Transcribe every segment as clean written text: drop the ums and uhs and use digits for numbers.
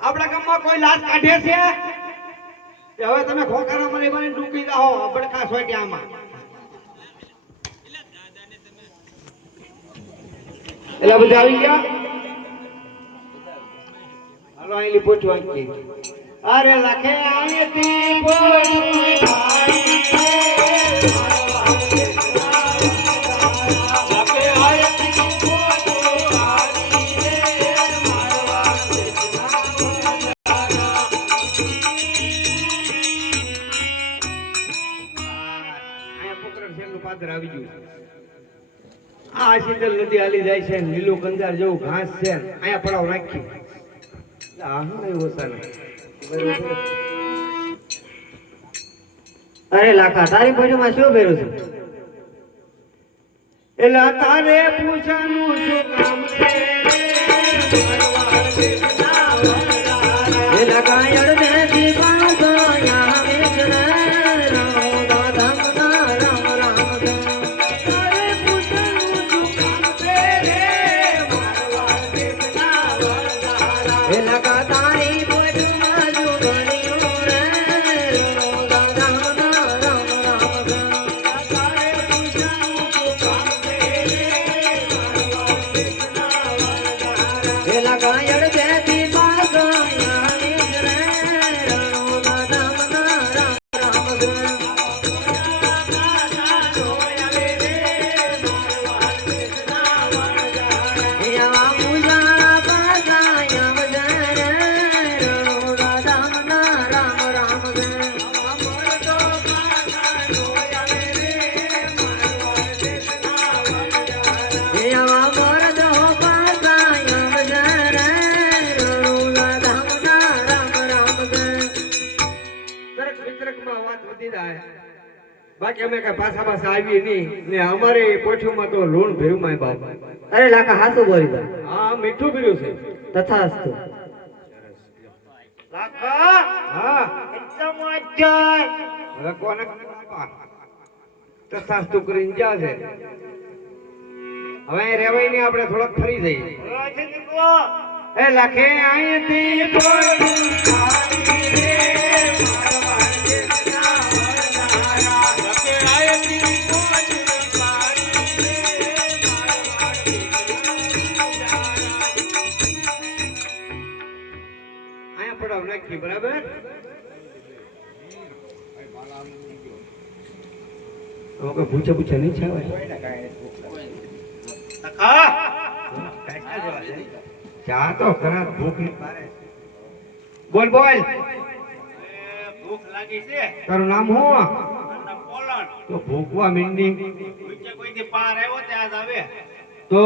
આપણા ગામમાં કોઈ લાજ કાઢે છે હવે તમે ખોખારા મારી મારી ડૂકી જાઓ બડકા સોટિયામાં એલા બધા આવી ગયા હાલો આઈલી પોચવા કે અરે લખે આયતી પોચું આ શીતલ નદી હાલી જાય છે લીલું કંજાર જેવું ઘાસ છે અહીંયા પડાવ નાખી અરે લાખા તારી પોજમાં શું ભેરું છે એટલે તારે પૂછાનું શું કામ છે બાકી અમે કઈ પાછા પાછા આવી નહીં ને અમારે પોઠુમાં તો લોન ભર્યું માય બાપ અરે લાખા હાસુ બોલી હા મીઠું ભર્યું છે તથાસ્તુ લાખા હા એકદમ અજય હવે કોને તથાસ્તુ કરીને જા છે હવે રેવાય નહીં આપણે થોડોક ફરી જઈએ એ લખે અહીંથી બરાબર પૂછે પૂછે નહીં છે ચા તો ખરા ભૂખ બોલ બોલ ભૂખ લાગી છે તારું નામ શું પોલણ તો ભૂખવા મીંડી કોઈ પાર આવ્યો ત્યાં આવે તો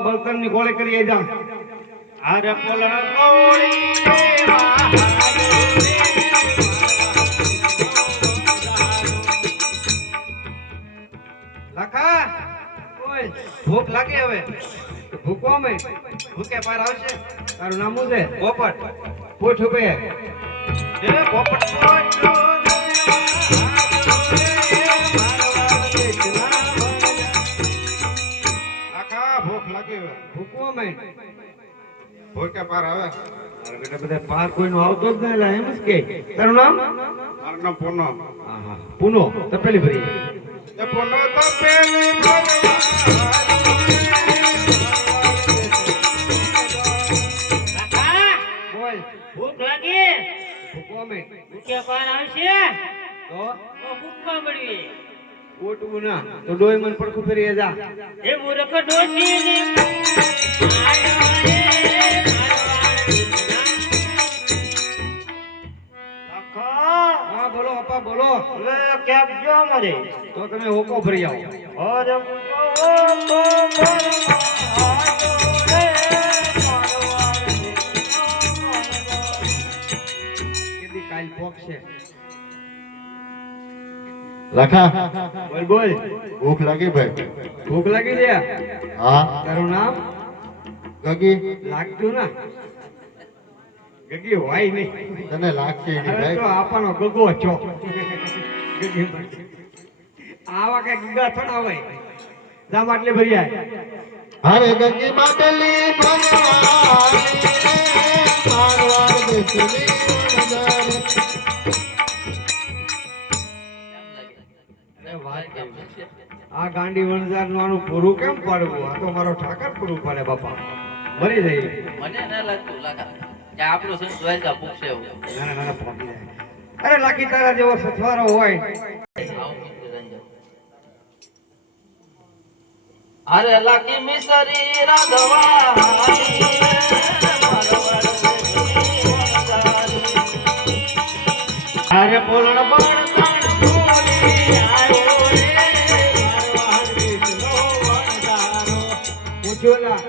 બળતણ ની ગોળી કરી જા અરે પોલણ ગોળી લખા ઓય ભૂખ લાગે હવે ભૂખવા મે ભૂખે પાર આવશે તારું નામ શું છે પોપટ પૂછ ઉભે એ પોપટ લખા ભૂખ લાગે ભૂખવા મે ભૂખે પાર આવે અરે બેટા બધા પાર કોઈનો આવતો જ નહીં એમ જ કે તારું નામ મારું નામ પૂનો હા હા પૂનો તપેલી ભરી પૂનો તપેલી ભરવા ભૂકવામાં ભૂખ્યા પાર આવશે તો તો ભૂખવા મળીએ ઓટવું ના તો ડોય મન પડખું ફેરી જા એ મૂર્ખ ડોશીની આયો રે હા બોલો અપા બોલો કેમ જો મને તો તમે હોકો ભરી આવો અરે કીધી કાલ પોકશે લખા બોલ બોલ ભૂખ લાગી ભાઈ ભૂખ લાગી છે હા તારું નામ ગગી લાગતું ના ગગી હોય નહીં તને લાગશે નહીં હવે ભાઈ તો આપવાનો ગગો છો ગગી આવા કઈ ગગા થોડા હોય જા માટલે ભરી આય અરે ગંગી માટલી ભરવાની મારવાડ બેસલી નજર આ ગાંડી વણઝાર નું આનું પૂરું કેમ પાડવું આ તો મારો ઠાકર પૂરું પાડે બાપા મરી જાય મને ના લાગતું લાગા કે આપણું સંત દ્વારકા પૂછશે એવું નાના નાના પહોંચી જાય અરે લાકી તારા જેવો સથવારો હોય આવું કીધું રંજન. અરે લાગી મિસરી રાધવા અરે બોલણ બોલણ તાણ બોલી આયો રે પૂછ્યો ના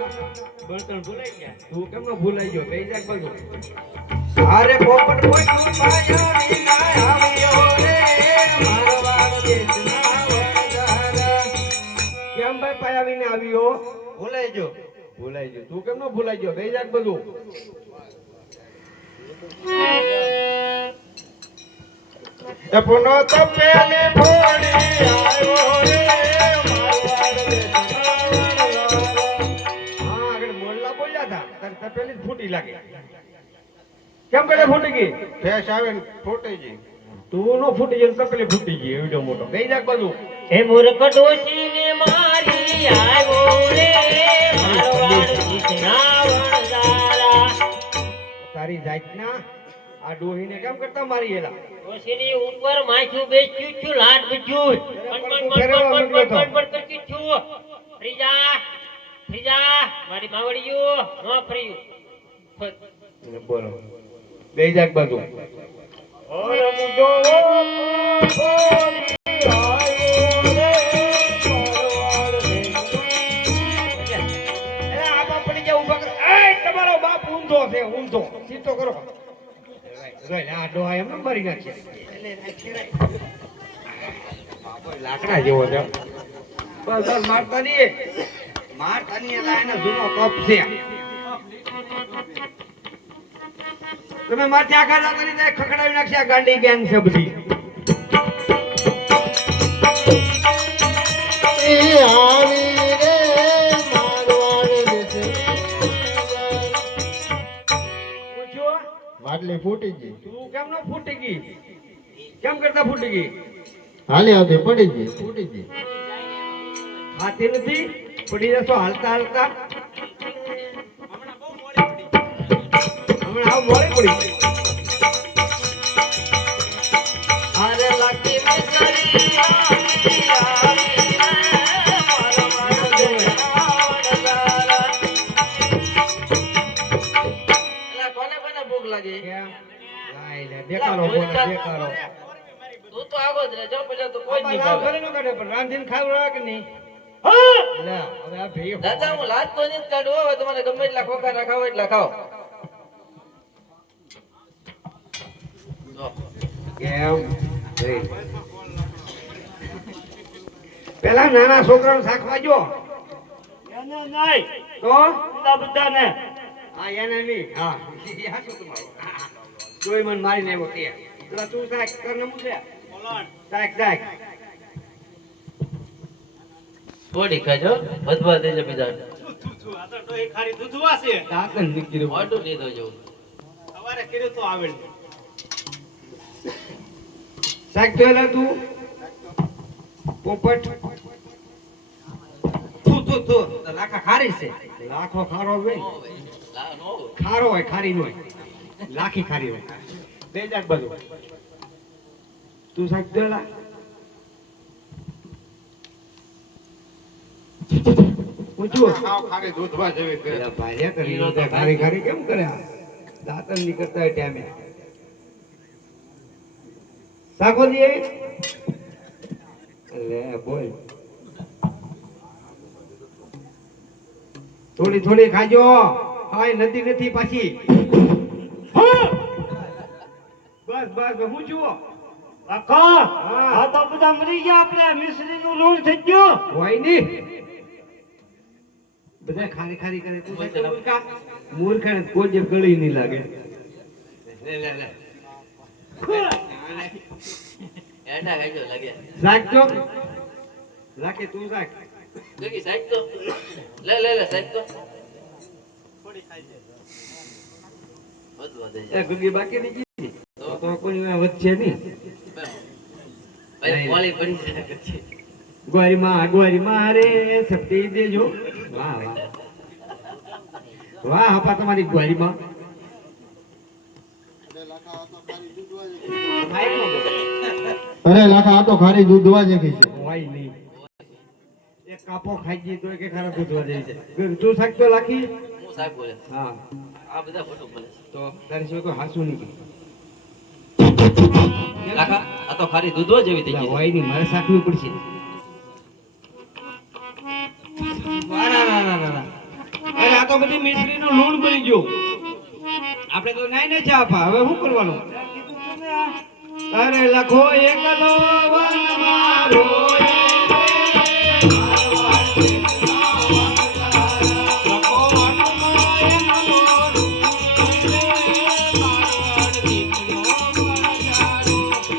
બળતણ ભૂલાઈ ગયા તું કેમ નો ભૂલાઈ ગયો બે જાક બધું અરે પોપટ પોઈતું પાયો ની ગાય આવ્યો રે મારવાડ દેશના વણઝાર કેમ ભાઈ પાયાવીને આવ્યો ભૂલાઈ ગયો તું કેમ નો ભૂલાઈ ગયો બે જાક બધું એ પુનો તો પેલી ભોળી આવ્યો રે મારવાડ દેશના હા આગળ મોરલા બોલ્યા હતા તાર તપેલી જ ફૂટી લાગે કેમ કરે ફૂટી ગઈ ફેસ આવે ને ફૂટી ગઈ તું નો ફૂટી ગઈ તપેલી ફૂટી ગઈ એવડો મોટો બે જાક બધું એ મૂર્ખ ડોશીને મારી આવ્યો રે મારવાડ દેશના વણઝારા તારી જાતના આ ડોહીને કેમ કરતા મારી એલા ડોશીની ઉપર માથું બેસ્યું છું લાટ બીજું કરતી છું ફ્રીજા મારી માવડીયું નો ફ્રીયું બોલો બે જાક બધું ઓર મુજો આ બાપ પડી ગયા ઉભા કર એ તમારો બાપ ઊંધો છે ઊંધો સીધો કરો રોય આ ડોહા એમ મારી નાખ્યા બાપો લાકડા જેવો છે બસ મારતા નહીં એલા એના જૂનો કપ છે તમે મારથી આખા જાતા નહીં થાય ખખડાવી નાખશે આ ગાંડી ગેંગ છે બધી એ આવી રે મારવાડ દેશની પૂછ્યો માટલી ફૂટી ગઈ તું કેમ નો ફૂટી ગઈ કેમ કરતા ફૂટી ગઈ હાલી આવતી પડી ગઈ ફૂટી ગઈ ખાતી નથી પડી જશો હાલતા હાલતા હમણાં આવ મોડી પડી અરે લાગી મિસરી કોને ભૂખ લાગી કેમ લાઈ લે દેખાડો બોલે દેખાડો તું તો આગો જ રે જો પછી તો કોઈ જ નહીં બાબા ભાવે ભલે નો કાઢે પણ રાંધીને ખાવ કે નહીં લે હવે આ ભઈ દાદા હું લાજ તો નહીં જ કાઢું હવે તમારે ગમે એટલા ખોખા ખાવ એટલા ખાઓ જો. કેમ ભઈ પેલા નાના છોકરાને શાકવા જો એને નહીં તો બધાને હા એને નહીં હા યા શું તમારું જોઈ મન મારીને આવ્યો તે પેલા તું શાક કર ને મૂકે શાક શાક થોડી ખાજો વધવા દેજો બીજા આ તો ડોહી ખારી દૂધવા છે દાંતન નીકળી રહ્યું મોઢું લીધો જો સવારે કર્યું તો આવડે શાક જોયેલા તું પોપટ તું તો લાખા ખારી છે લાખો ખારો હોય લા નો ખારો હોય ખારી નો હોય લાખી ખારી હોય બે જાક બધું તું સાહેબ દેલા પૂછું હાવ ખાલી દૂધવા જેવી કરે. પેલા ભાર્યા કરી લીધા, ખારી ખારી કેમ કર્યા દાંતણ નીકળતા હોય ટાઈમે સાકોજી લે બોલ થોડી થોડી ખાજો હાય નદી નથી પાછી બસ બસ હું જુઓ કાકા આ તો બધા મરી ગયા આપણે મિશ્રી નું લોન થઈ ગયો હોય નહીં બધા ખારી ખારી કરે તું મૂર્ખા મૂર્ખા કોઈ જે ગળી નહીં લાગે લે લે લે એટા ખાઈજો લાગે રાખજો રાખે તું રાખ જોકી સાઈડ તો લે લે લે સાઈડ તો વધવા દે એ ગુગી બાકી ની કીધી તો કોઈ માં વચ્ચે નહીં ભાઈ પોલી પડી જાય પછી ગોરી માં રે શક્તિ દેજો વાહ વાહ વાહ હપા તમારી ગોરી માં અરે લાખા આ તો ખાલી દૂધવા જેવી છે. હોય નહીં એક કાપો ખાઈ ગઈ તો કે ખરા પૂછવા જઈ છે તું સાચો લાખી હું સાહેબ બોલે હા આ બધા ફોટો બોલે તો તારી શું કોઈ હાસું નહીં લાખા આ તો ખાલી દૂધવા જેવી થઈ ગઈ હોય નહીં મારે સાખવી પડશે અરે આ તો બધી મિશ્રીનું લૂણ બની ગયું આપણે તો નાઈ ને ચા આપા હવે શું કરવાનું અરે લખો એકલો વન મારો